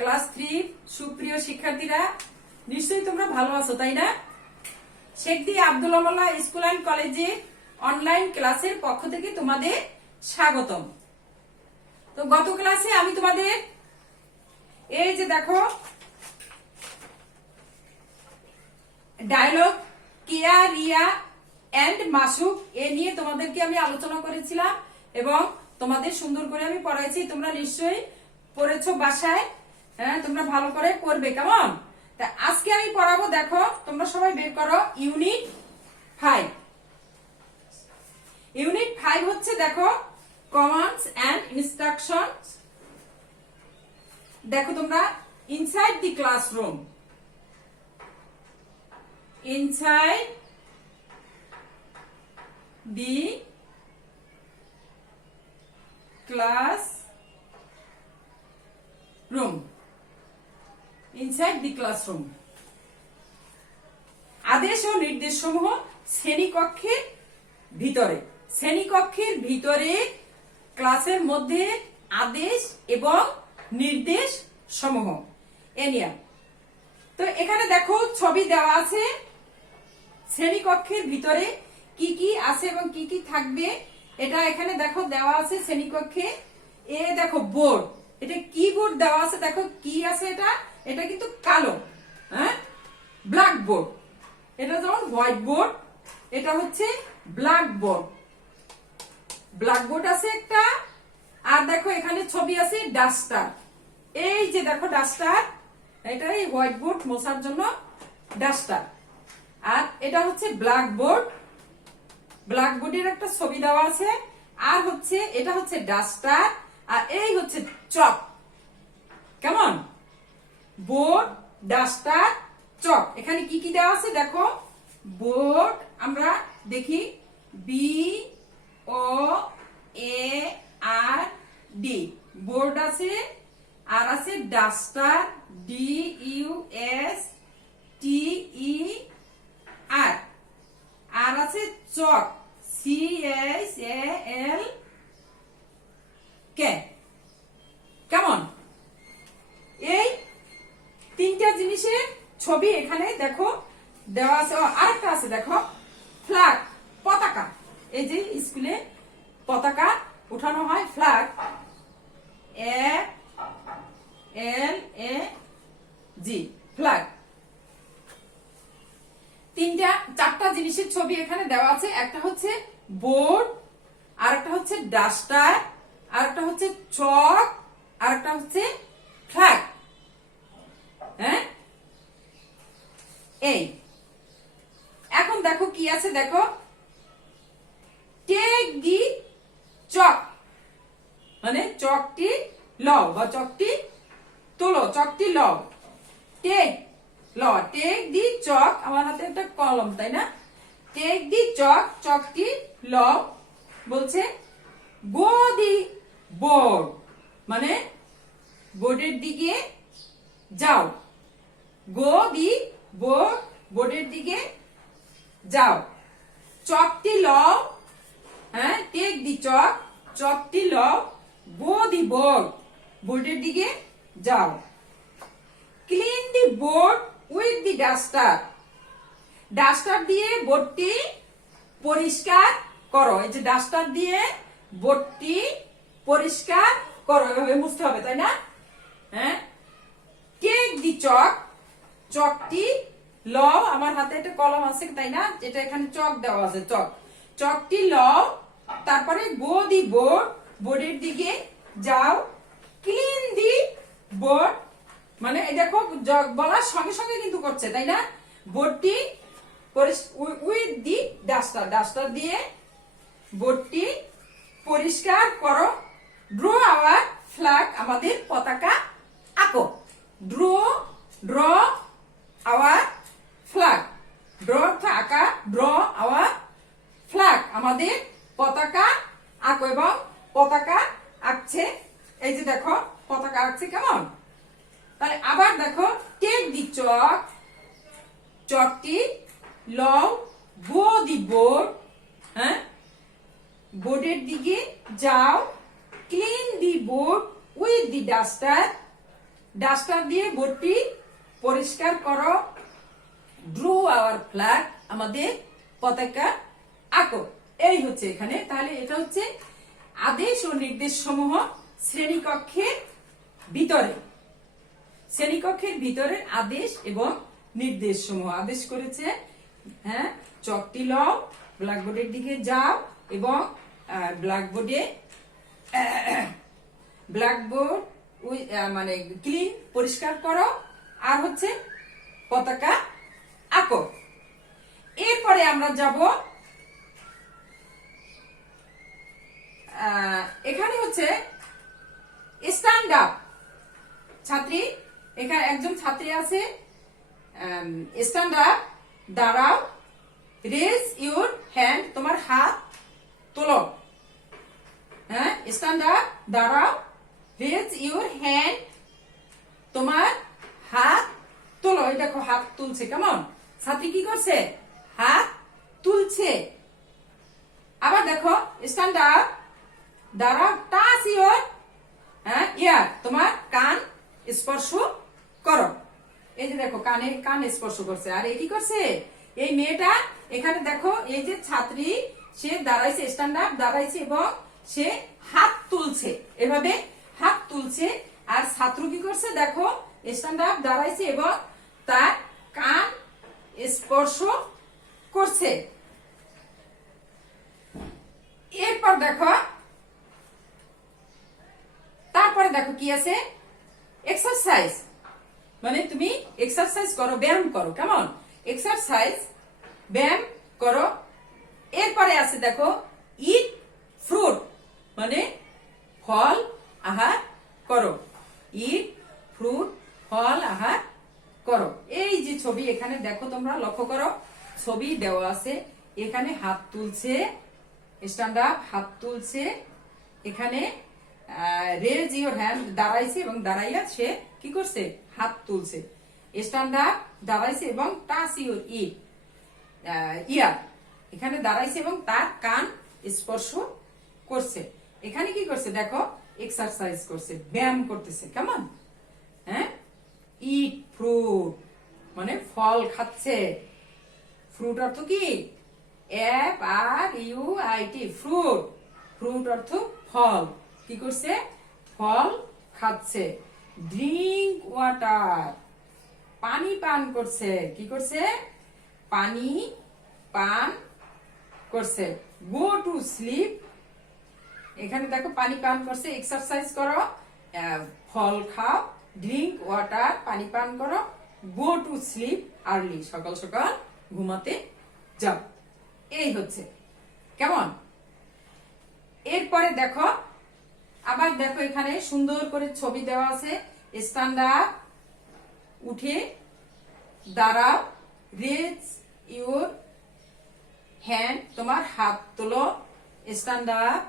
Class 3 সুপ্রিয় শিক্ষার্থীরা, নিশ্চয়ই তোমরা ভালো আছো, তাই না? শেখ দি আব্দুল মোল্লা স্কুল অ্যান্ড কলেজে অনলাইন ক্লাসের পক্ষ থেকে তোমাদের স্বাগতম। তো গত ক্লাসে আমি তোমাদের এই যে দেখো ডায়লগ কিয়া, রিয়া এন্ড মাসুক এ নিয়ে তোমাদেরকে আমি আলোচনা করেছিলাম এবং তোমাদের সুন্দর করে আমি পড়াইছি। তোমরা নিশ্চয়ই পড়েছো বাসায়, হ্যাঁ তোমরা ভালো করে পড়বে, কেমন? তা আজকে আমি পড়াবো, দেখো তোমরা সবাই বের করো ইউনিট 5। ইউনিট 5 হচ্ছে দেখো কমান্ডস এন্ড ইনস্ট্রাকশনস। দেখো তোমরা inside the classroom, inside the class room, inside the classroom. আদেশ ও নির্দেশ সমূহ শ্রেণীকক্ষের ভিতরে, শ্রেণীকক্ষের ভিতরে ক্লাসের মধ্যে আদেশ এবং নির্দেশ সমূহ এ নিয়ে। তো এখানে দেখো ছবি দেওয়া আছে, শ্রেণীকক্ষের ভিতরে কি কি আছে এবং কি কি থাকবে এটা এখানে দেখো দেওয়া আছে শ্রেণীকক্ষে। এ দেখো বোর্ড, এটা কি বোর্ড দেওয়া আছে, দেখো কি আছে, এটা কিন্তু কালো, হ্যাঁ ব্ল্যাক বোর্ড। এটা যেমন হোয়াইট বোর্ড, এটা হচ্ছে ব্ল্যাক বোর্ড। ব্ল্যাক বোর্ড আছে একটা, আর দেখো এখানে ছবি আছে ডাস্টার। এই যে দেখো ডাস্টার, এটা এই হোয়াইট বোর্ড মোছার জন্য ডাস্টার। আর এটা হচ্ছে ব্ল্যাক বোর্ড, ব্ল্যাক বোর্ডের একটা ছবি দেওয়া আছে। আর হচ্ছে এটা হচ্ছে ডাস্টার, আর এই হচ্ছে চক। কেমন? বোর্ড, ডাস্টার, চক। এখানে কি কি দেওয়া আছে দেখো, বোর্ড আমরা দেখি BOARD, বোর্ড আছে। আর আছে ডাস্টার DUSTER, আর আছে চক CHALK। কেমন? এই তিনটা জিনিসের ছবি এখানে দেখো দেওয়া আছে। আরেকটা আছে দেখো ফ্ল্যাগ, পতাকা। এই যে স্কুলে পতাকা উঠানো হয়, ফ্ল্যাগ, FLAG, ফ্ল্যাগ। চারটা জিনিসের ছবি এখানে দেওয়া আছে। একটা হচ্ছে বোর্ড, আর একটা হচ্ছে ডাস্টার, আর একটা হচ্ছে চক, আর একটা হচ্ছে ফ্ল্যাগ। হ্যাঁ, এই এখন দেখো কি আছে, দেখো টেক দি চক, মানে চকটি লও বা চকটি তোলো, চকটি লও। টেক দি চক, আমার হাতে একটা কলম, তাই না? টেক দি চক, চকটি লও। বলছে গো দি বোর্ড, মানে বোর্ডের দিকে যাও। গো দি বোর্ড, বোর্ডের দিকে যাও। চকটি লও, হ্যাঁ টেক দি চক, চকটি লও। গো দি বোর্ড, বোর্ডের দিকে যাও। Clean the board with the duster, duster দিয়ে বোর্ডটি পরিষ্কার করো। এই যে ডাস্টার দিয়ে বোর্ডটি পরিষ্কার করো, এভাবে মুছতে হবে, তাই না? হ্যাঁ, টেক দি চক, চকটি লও। আমার হাতে একটা কলম আছে, তাই না? যেটা এখানে চক দেওয়া আছে, চক, চকটি লও। তারপরে গো দি বোর্ড, বোর্ডের দিকে যাও। ক্লিন দি বোর্ড, মানে এই দেখো বলার সঙ্গে সঙ্গে কিন্তু করছে, তাই না? বোর্ডটি উইথ দি ডাস্টার, ডাস্টার দিয়ে বোর্ডটি পরিষ্কার করো। ড্র আওয়ার ফ্ল্যাগ, আমাদের পতাকা আঁকো। ড্র আওয়ার ফ্ল্যাগ, ড্র আঁকা, ড্র আওয়ার ফ্ল্যাগ, আমাদের পতাকা আঁকো। এবং পতাকা আঁকছে, এই যে দেখো পতাকা আঁকছে, কেমন? তাহলে আবার দেখো টেক দি চক, চকটি লও। গো দি বোর্ড, হ্যাঁ বোর্ডের দিকে যাও। Clean the board with the duster, duster দিয়ে বোর্ডটি পরিষ্কার করো। ড্র আওয়ার ফ্ল্যাগ, আমাদের পতাকা আঁকো। এই হচ্ছে এখানে। তাহলে এটা হচ্ছে আদেশ ও নির্দেশ সমূহ শ্রেণীকক্ষের ভিতরে, শ্রেণীকক্ষের ভিতরের আদেশ এবং নির্দেশ সমূহ। আদেশ করেছে, হ্যাঁ, চকটি লও, ব্ল্যাকবোর্ডের দিকে যাও এবং ব্ল্যাকবোর্ড মানে ক্লিন, পরিষ্কার করো, আর হচ্ছে পতাকা আঁকো। এরপরে আমরা যাব, এখানে হচ্ছে স্ট্যান্ড আপ। ছাত্রী, এখানে একজন ছাত্রী আছে, স্ট্যান্ড আপ, দাঁড়াও, রেজ ইউর হ্যান্ড, তোমার হাত তোলো। হ্যাঁ, স্ট্যান্ড আপ, দাঁড়াও, রেজ ইউর হ্যান্ড, তোমার হাত তোলো। এই দেখো হাত তুলছে, কেমন? ছাত্রী কি করছে? হাত তুলছে। আবার দেখো স্ট্যান্ড আপ, দাঁড়াও, টাচ ইউর ইয়ার, তোমার কান স্পর্শ করো। এই যে দেখো কান স্পর্শ করছে। আর এই কি করছে? এই মেয়েটা এখানে দেখো, এই যে ছাত্রী, সে দাঁড়াইছে, স্ট্যান্ড আপ দাঁড়াইছে এবং সে হাত তুলছে, এভাবে হাত তুলছে। আর ছাত্র কি করছে? দেখো স্ট্যান্ড আপ দাঁড়াইছে এবং তার কান স্পর্শ করছে। এরপর দেখো, তারপরে দেখো কি আছে? এক্সারসাইজ, মানে তুমি এক্সারসাইজ করো, ব্যায়াম করো, কেমন? এক্সারসাইজ, ব্যায়াম করো। এরপরে আছে দেখো ইট ফ্রুট, মানে ফল আহার করো। ইট ফ্রুট, ফল আহার করো। এই যে ছবি এখানে দেখো, তোমরা লক্ষ্য করো, ছবি দেওয়া আছে। এখানে হাত তুলছে, স্ট্যান্ড আপ, হাত তুলছে। এখানে রেজ ইউর হ্যান্ড, দাঁড়াইছে এবং দাঁড়াইয়া সে কি করছে? হাত তুলছে। স্ট্যান্ড আপ, দাঁড়াইছে এবং টাচ ইউর ইয়ার, এখানে দাঁড়াইছে এবং তার কান স্পর্শ করছে। এখানে কি করছে? দেখো এক্সারসাইজ করছে, ব্যায়াম করতেছে, কেমন? হ্যাঁ, ইট ফ্রুট, মানে ফল খাচ্ছে। ফ্রুট অর্থ কি? FRUIT, fruit. ফ্রুট অর্থ ফল। কি করছে? ফল খাচ্ছে। ড্রিঙ্ক ওয়াটার, পানি পান করছে। কি করছে? পানি পান করছে। গো টু স্লিপ, এখানে দেখো পানি পান করছে। এক্সারসাইজ করো, ফল খাও, ড্রিঙ্ক ওয়াটার, পানি পান করো। গো টু স্লিপ আর্লি, সকাল সকাল ঘুমাতে যাও। এই হচ্ছে, কেমন? এরপরে দেখো, আবার দেখো এখানে সুন্দর করে ছবি দেওয়া আছে। স্ট্যান্ড আপ, উঠে দাঁড়াও, রেজ ইউর হ্যান্ড, তোমার হাত তোলো। স্ট্যান্ড আপ,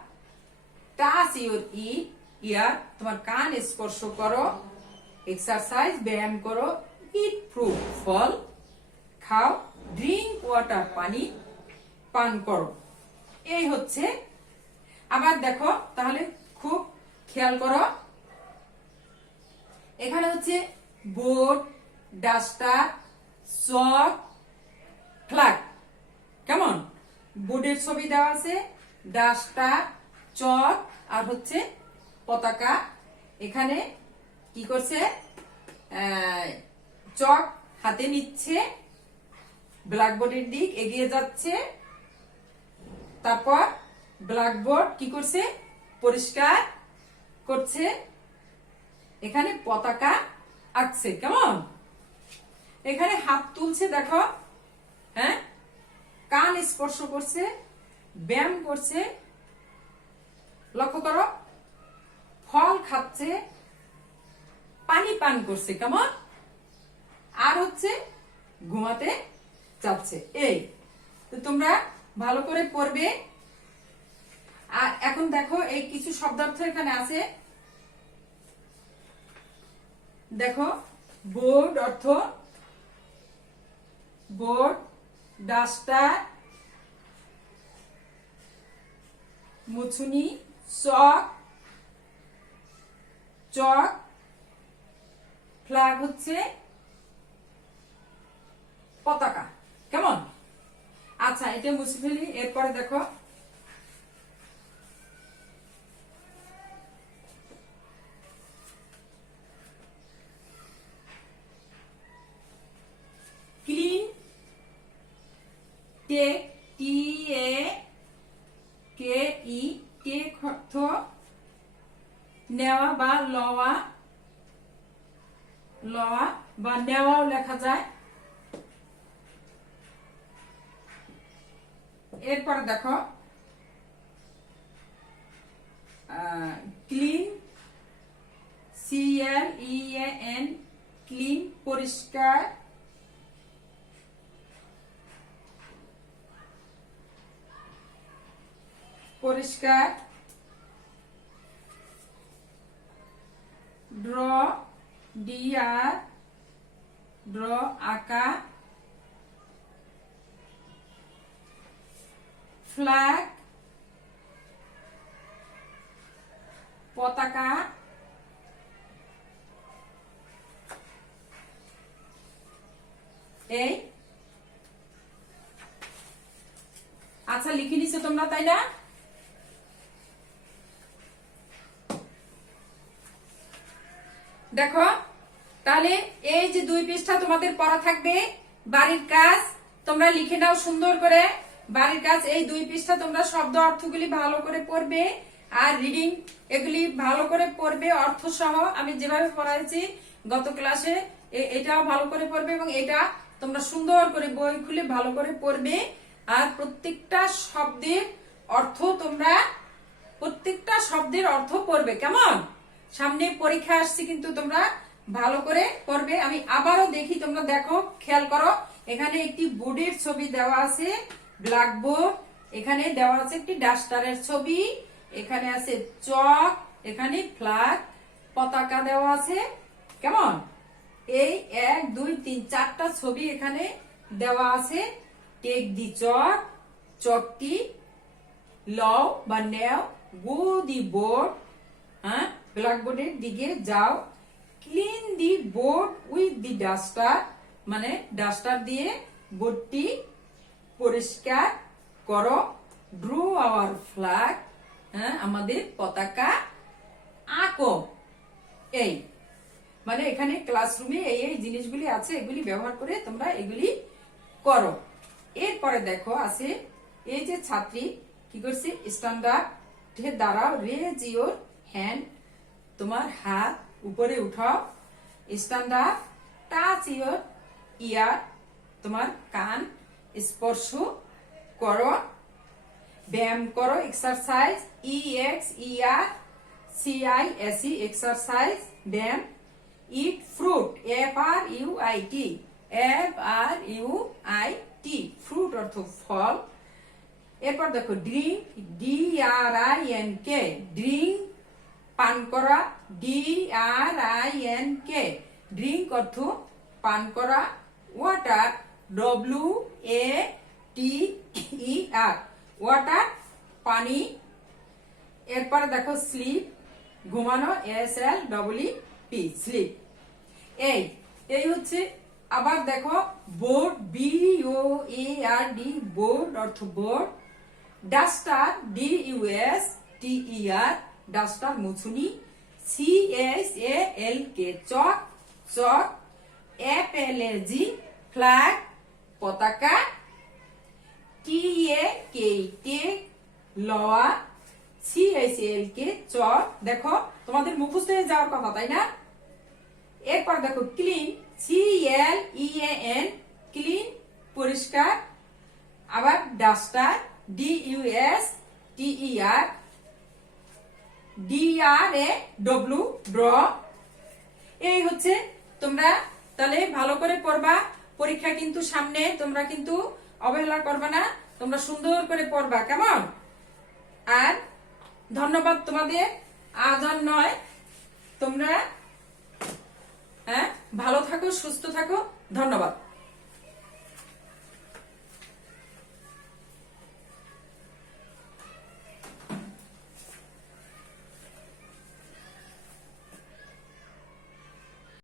টাচ ইউর ইয়ার, তোমার কান স্পর্শ করো। এক্সারসাইজ, ব্যায়াম করো। ইট ফ্রুট, ফল খাও। ড্রিঙ্ক ওয়াটার, পানি পান করো। এই হচ্ছে। আবার দেখো, তাহলে খুব খেয়াল করো, এখানে হচ্ছে বোর্ড, ডাস্টার, চক, ফ্ল্যাগ, কেমন? বোর্ডের ছবি দেওয়া আছে, ডাস্টার, চক, আর হচ্ছে পতাকা। এখানে কি করছে? চক হাতে নিচ্ছে, ব্ল্যাকবোর্ডের দিক এগিয়ে যাচ্ছে। তারপর ব্ল্যাকবোর্ড কি করছে? পরিষ্কার করছে। এখানে পতাকা আঁকছে, কেমন? এখানে হাত তুলছে, দেখো, হ্যাঁ, কান স্পর্শ করছে, ব্যায়াম করছে, লক্ষ্য করো, ফল খাচ্ছে, পানি পান করছে, কেমন? আর হচ্ছে ঘুমাতে যাচ্ছে। এই তো তোমরা ভালো করে পড়বে। আর এখন দেখো এই কিছু শব্দার্থ এখানে আছে। দেখো, বোর্ড অর্থ বোর্ড, ডাস্টার, মুছুনি, চক, চক, ফ্ল্যাগ হচ্ছে পতাকা। কেমন? আচ্ছা, এটা মুছে ফেলি। এরপরে দেখো ক্লিন, টেক, টি এ কে ই, টেক অর্থ নেওয়া বা লওয়া, লওয়া বা নেওয়াও লেখা যায়। এরপরে দেখো ক্লিন, CLEAN, ক্লিন পরিষ্কার, পরিষ্কার। ড্র, DR, ড্র আঁকা। ফ্ল্যাগ পতাকা। এই আচ্ছা, লিখে নিছো তোমরা, তাই না? দেখো তাহলে এই যে 2 পৃষ্ঠা তোমাদের পড়া থাকবে। বাড়ির কাজ তোমরা লিখে নাও সুন্দর করে। বাড়ির কাজ এই 2 পৃষ্ঠা তোমরা শব্দ অর্থগুলি ভালো করে পড়বে, আর রিডিং এগুলি ভালো করে পড়বে অর্থ সহ। আমি যেভাবে পড়াইছি গত ক্লাসে এটাও ভালো করে পড়বে, এবং এটা তোমরা সুন্দর করে বই খুলে ভালো করে পড়বে। আর প্রত্যেকটা শব্দের অর্থ তোমরা প্রত্যেকটা শব্দের অর্থ পড়বে। কেমন? সামনে পরীক্ষা আসছে, কিন্তু তোমরা ভালো করে পড়বে। আমি আবারও দেখি, তোমরা দেখো, খেয়াল করো। এখানে একটি বোর্ডের ছবি দেওয়া আছে, ব্ল্যাকবোর্ড। এখানে দেওয়া আছে একটি ডাস্টারের ছবি, এখানে আছে চক, এখানে ফ্ল্যাগ পতাকা দেওয়া আছে। কেমন? এই 1 2 3 4টা ছবি এখানে দেওয়া আছে। টেক দি চক, চকটি লও বা নেও। গো দি বোর্ড, হ্যাঁ, ব্ল্যাকবোর্ডের দিকে যাও। Clean the board with the duster, মানে ডাস্টার দিয়ে বোর্ডটি পরিষ্কার করো। ড্র আওয়ার ফ্ল্যাগ, হ্যাঁ, আমাদের পতাকা আঁকো। এই মানে এখানে ক্লাসরুমে এই জিনিসগুলি আছে, এগুলি ব্যবহার করে তোমরা এগুলি করো। এরপরে দেখো আছে এই যে ছাত্রী কি করছে, স্ট্যান্ডার্ড দাঁড়াও। রেজ ইওর হ্যান্ড, তোমার হাত উপরে উঠাও। স্ট্যান্ডার্ড, টাচ ইওর ইয়ার, তোমার কান স্পর্শ করো। ব্যায়াম করো, এক্সারসাইজ, EXERCISE, এক্সারসাইজ, ব্যায়াম। ইট ফ্রুট, FRUIT, FRUIT, ফ্রুট অর্থ ফল। এরপর দেখো ড্রিঙ্ক, DRINK, ড্রিঙ্ক পান করা, DRINK, ড্রিঙ্ক অর্থ পান করা। ওয়াটার, WATER, ওয়াটার পানি। এরপরে দেখো স্লিপ, ঘুমানো, SLEEP, স্লিপ। এই হচ্ছে। আবার দেখো বোর্ড, BOARD, বোর্ড অর্থ বোর্ড। ডাস্টার, DUSTER, ডাস্টার মুছুনি। CHALK, chalk, chalk. FLAG, flag পতাকা। TAK, টেক লওয়া। CHLK, chalk. দেখো তোমাদের মুখস্থ হয়ে যাওয়ার কথা, তাই না? এরপর দেখো ক্লিন, CLEAN, ক্লিন পরিষ্কার। আবার ডাস্টার, DUSTER, DRAW, ড্র। এই হচ্ছে। তোমরা তাহলে ভালো করে পড়বা। পরীক্ষা কিন্তু সামনে, তোমরা কিন্তু অবহেলা করবে না, তোমরা সুন্দর করে পড়বা। কেমন? আর ধন্যবাদ তোমাদের। আজ আর নয়, তোমরা ভালো থাকো, সুস্থ থাকো। ধন্যবাদ।